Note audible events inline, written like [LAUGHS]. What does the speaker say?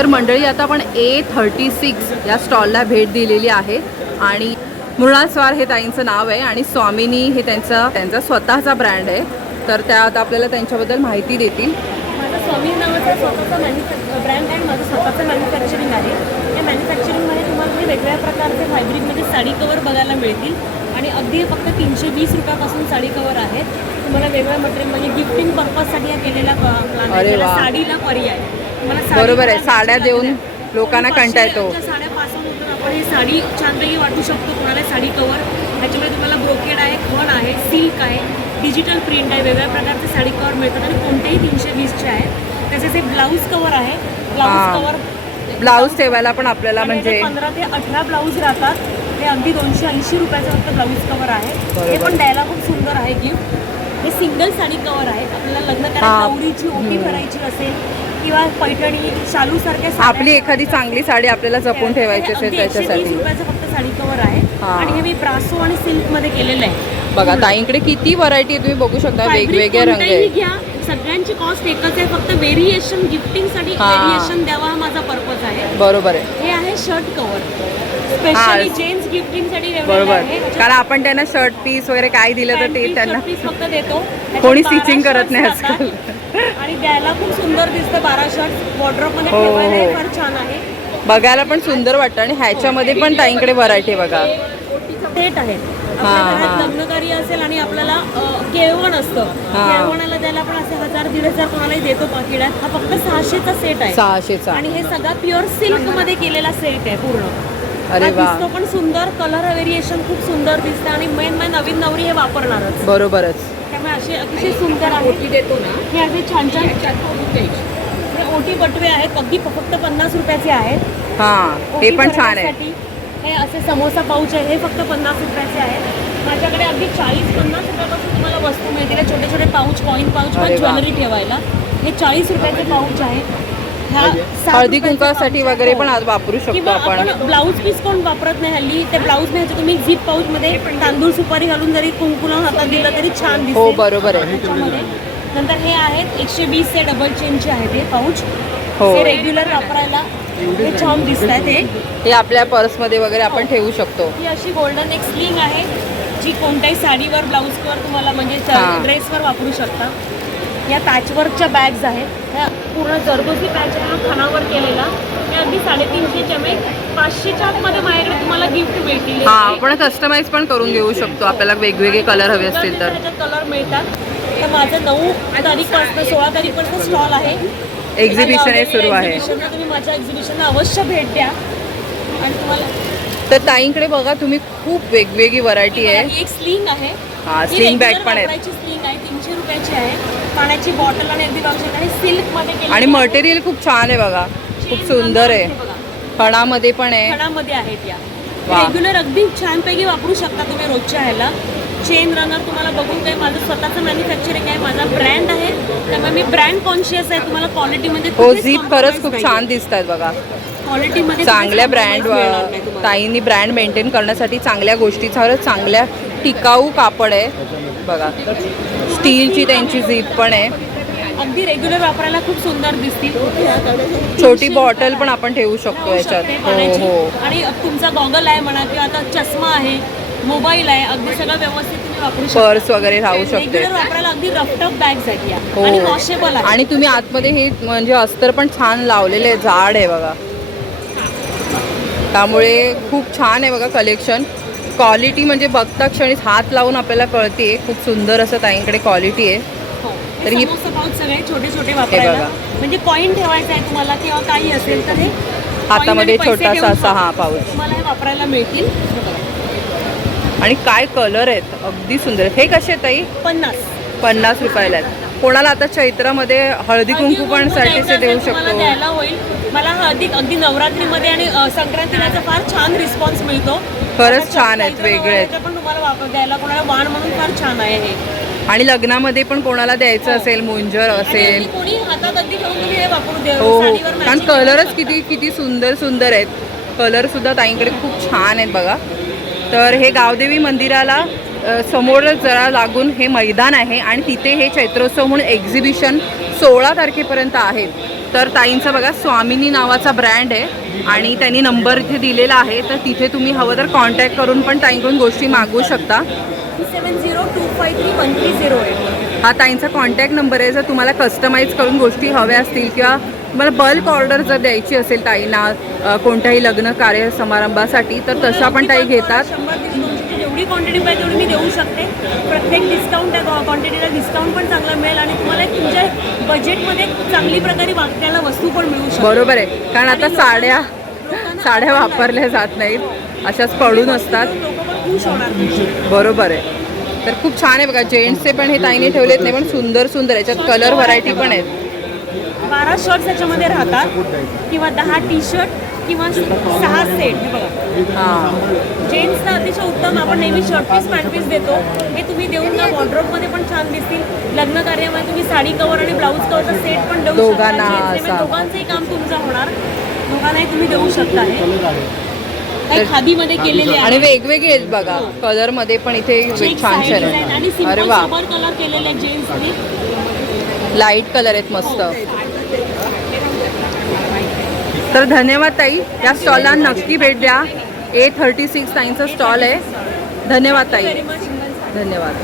तर मंडळी आता आपण ए थर्टी सिक्स या स्टॉलला भेट दिलेली आहे आणि मृणाल स्वार हे ताईंचं नाव आहे आणि स्वामिनी हे त्यांचा त्यांचा स्वतःचा ब्रँड आहे. तर त्या आता आपल्याला त्यांच्याबद्दल माहिती देतील. माझा स्वामी नावाचा स्वतःचा मॅन्युफॅक्चर ब्रँड आहे. माझं स्वतःचं मॅन्युफॅक्चरिंग आहे. या मॅन्युफॅक्चरिंगमध्ये तुम्हाला वेगवेगळ्या प्रकारचे फायब्रिकमध्ये साडी कवर बघायला मिळतील. आणि अगदी फक्त तीनशे वीस रुपयापासून साडी कवर आहेत तुम्हाला वेगवेगळ्या मटेरियल म्हणजे गिफ्टिंग पर्पजसाठी हा केलेला प्लॅन आहे. साडीला पर्याय. बरोबर आहे. साड्या देऊन. लोकांना कंटाळ येतो च्या साड्यापासून उठून आपण ही साडी छानपैकी वाटू शकतो. कोणाला साडी कवर ह्याच्यामध्ये तुम्हाला ब्रोकेड आहे खण आहे सिल्क आहे डिजिटल प्रिंट आहे वेगवेगळ्या प्रकारचे साडी कवर मिळतात. आणि कोणतेही तीनशे वीसचे आहेत. तसेच हे ब्लाऊज कवर आहे. ब्लाऊज कवर ब्लाऊज ठेवायला पण आपल्याला म्हणजे पंधरा ते अठरा ब्लाऊज राहतात. हे अगदी दोनशे ऐंशी रुपयाचं फक्त ब्लाऊज कवर आहे. हे पण द्यायला खूप सुंदर आहे गिफ्ट हे सिंगल साडी कवर आहे. आपल्याला लग्न. करायला गौरीची ओटी भरायची असेल किंवा पैठणी शालू सारख्या आपली एखादी चांगली साडी आपल्याला जपून ठेवायची असेल त्याच्यासाठी. रुपयाचं फक्त साडी कवर आहे. हा. आणि हे मी ब्रासो आणि सिल्कमध्ये केलेलं आहे. बघा ताईंकडे किती व्हरायटी तुम्ही बघू शकता Fabric वेगवेगळे रंग कोणताही आहे घ्या. सगळ्यांची कॉस्ट एकच आहे. फक्त व्हेरिएशन गिफ्टिंगसाठी हा. व्हेरिएशन द्यावा हा माझा पर्पज आहे. बरोबर आहे. हे आहे शर्ट कवर स्पेशली जेंट्स गिफ्टिंगसाठी बरोबर. कारण आपण त्यांना शर्ट पीस वगैरे काय दिलं तर ते त्यांना फक्त देतो. [LAUGHS] कोणी 12 करत नाही आजकाल. आणि द्यायला खूप सुंदर दिसतं बारा शर्ट वॉर्ड्रॉपमध्ये हो, ठेवायला हे. फार छान आहे. बघायला पण सुंदर वाटतं आणि ह्याच्यामध्ये पण ताईंकडे व्हरायटी बघा. सेट आहे. लग्नकार्य असेल आणि आपल्याला केळवण असतं. केळवणाला द्यायला पण असे हजार दीड हजार कोणालाही देतो पाकिटात. हा फक्त सहाशेचा सेट आहे. सहाशेचा. आणि हे सगळा प्युअर सिल्कमध्ये केलेला सेट आहे पूर्ण. अरे हा वा. पण सुंदर कलर व्हेरिएशन खूप सुंदर दिसतं आणि मेन मेन नवीन नवरी हे वापरणारच. बरोबरच. त्यामुळे असे अतिशय सुंदर आहे. देतो ना. हे असे छान छान हे ओटी बटवे आहेत. अगदी फक्त पन्नास रुपयाचे आहेत. हा हे ओटी पण छान आहे. हे असे समोसा पाऊच आहे. हे फक्त पन्नास रुपयाचे आहेत. माझ्याकडे अगदी चाळीस पन्नास रुपयापासून तुम्हाला वस्तू मिळतील. हे छोटे छोटे पाऊच कॉईन पाऊच. ज्वेलरी ठेवायला. हे चाळीस रुपयाचे पाऊच आहे हळदी रुपयाचे कुंकासाठी वगैरे आहे. पण आज वापरू शकतो आपण. ब्लाऊज पीस कोण वापरत नाही हल्ली ते ब्लाऊज नाही तुम्ही झिप पाऊच मध्ये तांदूळ सुपारी घालून जरी कुंकुला हातात दिलं तरी छान दिसेल. हो बरोबर आहे. नंतर हे आहेत एकशे वीस ते डबल चेनचे आहेत हे पाऊच हो. हे रेग्युलर वापरायला हे छान दिसत आहेत हे. हे आपल्या पर्समध्ये वगैरे आपण ठेवू शकतो. ही अशी गोल्डन एक स्लिंग आहे जी कोणत्याही साडीवर ब्लाऊजवर तुम्हाला म्हणजे हा. ड्रेसवर वापरू शकता. या पॅचवर्कच्या बॅग्स आहेत. पूर्ण जरदोसी पॅच आहे हा खणावर केलेला. हे अगदी साडेतीनशेच्या मे पाचशेच्या आतमध्ये माझ्याकडे तुम्हाला गिफ्ट मिळतील. हा आपण कस्टमाइज पण करून घेऊ शकतो. आपल्याला वेगवेगळे कलर हवे असतील तर. कलर मिळतात. तर माझं नऊ तारीखपासून सोळा तारीखपर्यंत स्टॉल आहे. एक्झिबिशन हे सुरू आहे. तुम्ही माझ्या एक्झिबिशनला अवश्य भेट द्या. आणि तुम्हाला तर ताईंकडे बघा तुम्ही खूप वेगवेगळी व्हरायटी आहे. एक स्लिंग आहे. हा, bag regular पण स्लिंग आहे तीनशे रुपयाची आहे. पाण्याची बॉटल आणि अगदी पाहू शकता सिल्कमध्ये आणि आहे. मटेरियल खूप छान आहे बघा. खूप सुंदर आहे. बघा. खणामध्ये पण आहे. खणामध्ये आहेत या. रेग्युलर अगदी छानपैकी वापरू शकता तुम्ही रोजच्या ह्याला. चेन रनर तुम्हाला बघून काही माझं स्वतःचं मॅन्युफॅक्चरिंग आहे माझा ब्रँड आहे. त्यामुळे मी ब्रँड कॉन्शियस आहे तुम्हाला क्वालिटीमध्ये हो झीप खरंच खूप छान दिसत आहेत बघा. क्वालिटीमध्ये चांगल्या ब्रँड ताईंनी ब्रँड मेंटेन करण्यासाठी चांगल्या गोष्टीचा चांगल्या टिकाऊ कापड आहे. बघा स्टीलची त्यांची झीप पण आहे. अगदी रेग्युलर वापरायला खूप सुंदर दिसतील. छोटी बॉटल पण आपण ठेवू शकतो याच्यात. हो. हो. आणि तुमचा गॉगल आहे म्हणा किंवा आता चष्मा आहे मोबाईल आहे अगदी सगळं व्यवस्थित पर्स वगैरे राहू शकते. हो. आणि तुम्ही आतमध्ये हे म्हणजे अस्तर पण छान लावलेले जाड आहे बघा. त्यामुळे खूप छान आहे बघा कलेक्शन क्वालिटी म्हणजे बघता क्षणीच हात लावून आपल्याला कळते खूप सुंदर असं ताईंकडे क्वालिटी आहे. हो. तर हे सगळे छोटे छोटे वापरायला. म्हणजे कॉईन ठेवायचा आहे तुम्हाला किंवा काही असेल तर हे हातामध्ये छोटासा असा हा पाऊच तुम्हाला हे वापरायला मिळतील. आणि काय कलर आहेत? अगदी सुंदर हे कसे ताई? पन्नास. पन्नास रुपयाला आहेत. कोणाला आता चैत्रामध्ये हळदी कुंकू पण कुंकू साठी द्यायचं देऊ शकतो. द्यायला होईल. मला हळदी अगदी नवरात्रीमध्ये आणि संक्रांतीला फार छान रिस्पॉन्स मिळतो. खरंच छान आहेत, वेगळे आहेत. पण तुम्हाला वापर द्यायला कोणाला वाण म्हणून फार छान आहे हे. आणि लग्नामध्ये पण कोणाला द्यायचं असेल मुंजर असेल. अगदी कोणी हातात अगदी घेऊन तुम्ही हे वापरू दे हो हो. साडीवर कारण matching कलरच. किती किती सुंदर सुंदर आहेत. कलर सुद्धा ताईंकडे खूप छान आहेत बघा. तर हे गावदेवी मंदिराला समोरच जरा लागून हे मैदान आहे आणि तिथे हे चैत्रोत्सव म्हणून एक्झिबिशन सोळा तारखेपर्यंत आहे. तर ताईंचा बघा स्वामिनी नावाचा ब्रँड आहे आणि त्यांनी नंबर इथे दिलेला आहे. तर तिथे तुम्ही हवं तर कॉन्टॅक्ट करून पण ताईंकडून गोष्टी मागवू शकता. Seven zero two five three one three zero eight. हा ताईंचा कॉन्टॅक्ट नंबर आहे. जर तुम्हाला कस्टमाइज करून गोष्टी हव्या असतील किंवा तुम्हाला बल्क ऑर्डर जर द्यायची असेल ताईंना कोणत्याही लग्न कार्य समारंभासाठी तर तशा पण ताई घेतात. जेवढी क्वांटिटी पाहिजे तेवढी मी देऊ शकते. प्रत्येक डिस्काउंट त्या क्वांटिटीला डिस्काउंट पण चांगला मिळेल आणि तुम्हाला एक तुमच्या बजेटमध्ये चांगली प्रकारे वागण्याला वस्तू पण मिळू शकते बरोबर आहे. कारण आता साड्या साड्या वापरल्या जात नाहीत. अशाच पडून असतात. खुश होणार. बरोबर आहे. तर खूप छान आहे बघा. जेंट्सचे पण हे ताईने ठेवलेत नाही पण सुंदर सुंदर याच्यात कलर व्हरायटी पण आहेत. बारा शर्ट्स याच्यामध्ये राहतात. किंवा दहा टी शर्ट किंवा सहा सेट हे बघा. हां. जेंट्सला अतिशय उत्तम आपण नेहमी शर्ट पीस पॅन्ट पीस देतो. हे तुम्ही देऊन ना वॉर्ड्रोपमध्ये पण छान दिसतील. लग्न कार्यामध्ये तुम्ही साडी कवर आणि ब्लाऊज कवरचा सेट पण देऊ दोघांना शकता असा. दोघांचंही काम तुमचं होणार. दोघांनाही तुम्ही देऊ शकता हे. खादीमध्ये केलेले आणि आहे. वेगवेगळे आहेत बघा. कलरमध्ये पण इथे छान छान अरे वा. कलर केलेले जेंट्सने लाइट कलर आहेत मस्त. तर धन्यवाद ताई. या स्टॉलला नक्की भेट द्या. ए थर्टी सिक्स ताईंचा स्टॉल आहे. धन्यवाद ताई. धन्यवाद.